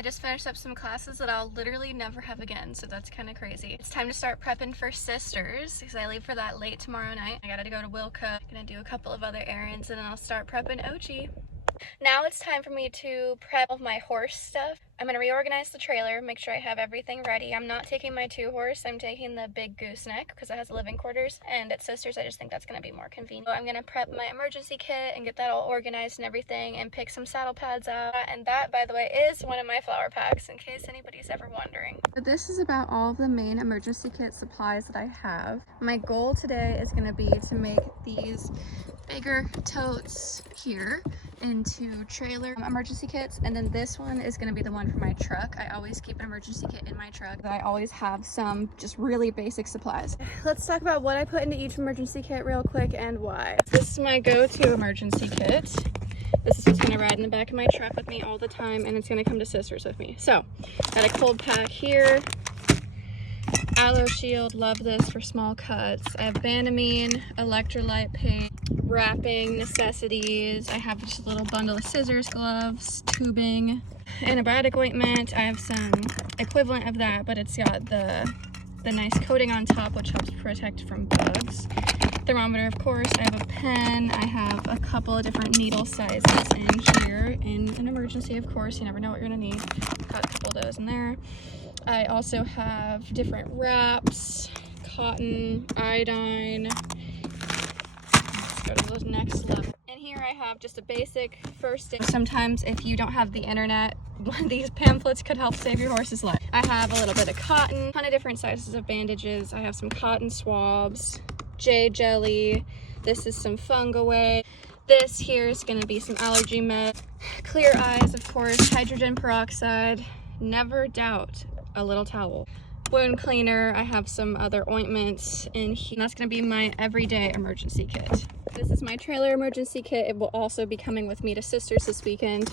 I just finished up some classes that I'll literally never have again, so that's kind of crazy. It's time to start prepping for Sisters because I leave for that late tomorrow night. I gotta go to Wilka, gonna do a couple of other errands, and then I'll start prepping Ochi. Now it's time for me to prep all of my horse stuff. I'm gonna reorganize the trailer, make sure I have everything ready. I'm not taking my 2-horse, I'm taking the big gooseneck because it has living quarters, and at Sisters I just think that's gonna be more convenient. So I'm gonna prep my emergency kit and get that all organized and everything, and pick some saddle pads out. And that, by the way, is one of my flower packs in case anybody's ever wondering. So this is about all of the main emergency kit supplies that I have. My goal today is gonna be to make these bigger totes here into trailer emergency kits, and then this one is going to be the one for my truck. I always keep an emergency kit in my truck. I always have some just really basic supplies. Let's talk about what I put into each emergency kit real quick and why. This is my go-to emergency kit. This is what's going to ride in the back of my truck with me all the time, and it's going to come to Sisters with me. So got a cold pack here, aloe shield, love this for small cuts. I have Banamine, electrolyte paste, wrapping necessities. I have just a little bundle of scissors, gloves, tubing, antibiotic ointment. I have some equivalent of that, but it's got the nice coating on top, which helps protect from bugs. Thermometer, of course. I have a pen. I have a couple of different needle sizes in here. In an emergency, of course, you never know what you're gonna need. Got a couple of those in there. I also have different wraps, cotton, iodine. Let's go to the next level. And here I have just a basic first aid. Sometimes if you don't have the internet, one of these pamphlets could help save your horse's life. I have a little bit of cotton, a ton of different sizes of bandages. I have some cotton swabs, J jelly. This is some Fungaway. This here is going to be some allergy med. Clear eyes, of course, hydrogen peroxide. Never doubt a little towel. Wound cleaner. I have some other ointments in here. And that's going to be my everyday emergency kit. This is my trailer emergency kit. It will also be coming with me to Sisters this weekend.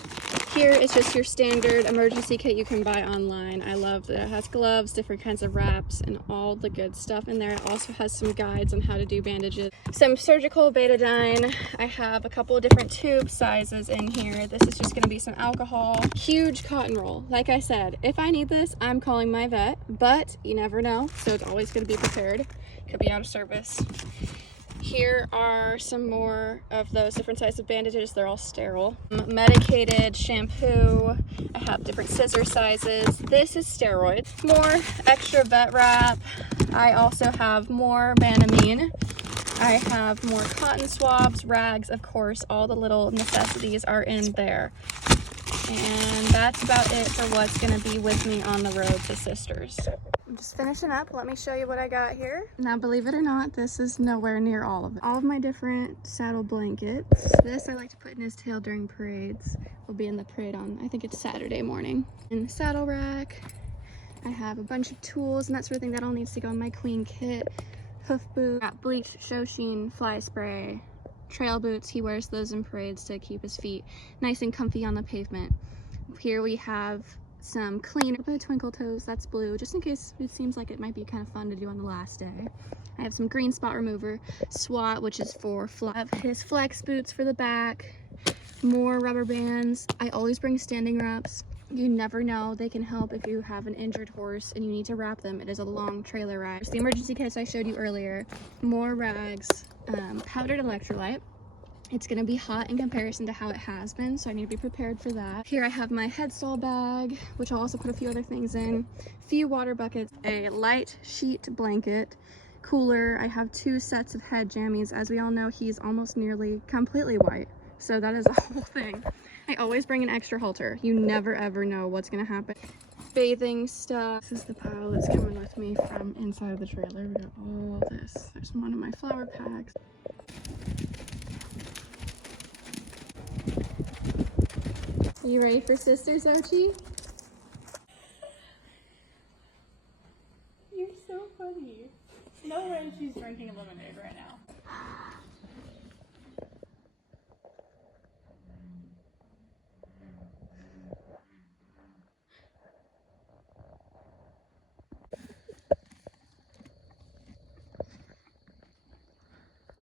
Here is just your standard emergency kit you can buy online. I love that it has gloves, different kinds of wraps, and all the good stuff in there. It also has some guides on how to do bandages. Some surgical betadine. I have a couple of different tube sizes in here. This is just going to be some alcohol. Huge cotton roll. Like I said, if I need this, I'm calling my vet, but you never know, so it's always going to be prepared. Could be out of service. Here are some more of those different sizes of bandages. They're all sterile. Medicated shampoo. I have different scissor sizes. This is steroids. More extra vet wrap. I also have more Banamine. I have more cotton swabs, rags, of course. All the little necessities are in there. And that's about it for what's going to be with me on the road to Sisters. I'm just finishing up. Let me show you what I got here. Now, believe it or not, this is nowhere near all of it. All of my different saddle blankets. This I like to put in his tail during parades. We'll be in the parade on, I think it's Saturday morning. In the saddle rack, I have a bunch of tools and that sort of thing that all needs to go in my queen kit. Hoof boot, bleach, show sheen, fly spray. Trail boots, he wears those in parades to keep his feet nice and comfy on the pavement. Here we have some cleaner, the twinkle toes, that's blue, just in case it seems like it might be kind of fun to do on the last day. I have some green spot remover, SWAT, which is for his flex boots for the back, more rubber bands. I always bring standing wraps. You never know, they can help if you have an injured horse and you need to wrap them. It is a long trailer ride. The emergency kits I showed you earlier, more rags, powdered electrolyte. It's going to be hot in comparison to how it has been, so I need to be prepared for that. Here I have my headstall bag, which I'll also put a few other things in. A few water buckets, a light sheet blanket, cooler. I have 2 sets of head jammies. As we all know, he's almost nearly completely white, so that is a whole thing. I always bring an extra halter. You never ever know what's going to happen. Bathing stuff. This is the pile that's coming with me from inside of the trailer. We got all this. There's one of my flower packs. Are you ready for Sisters, Ochi?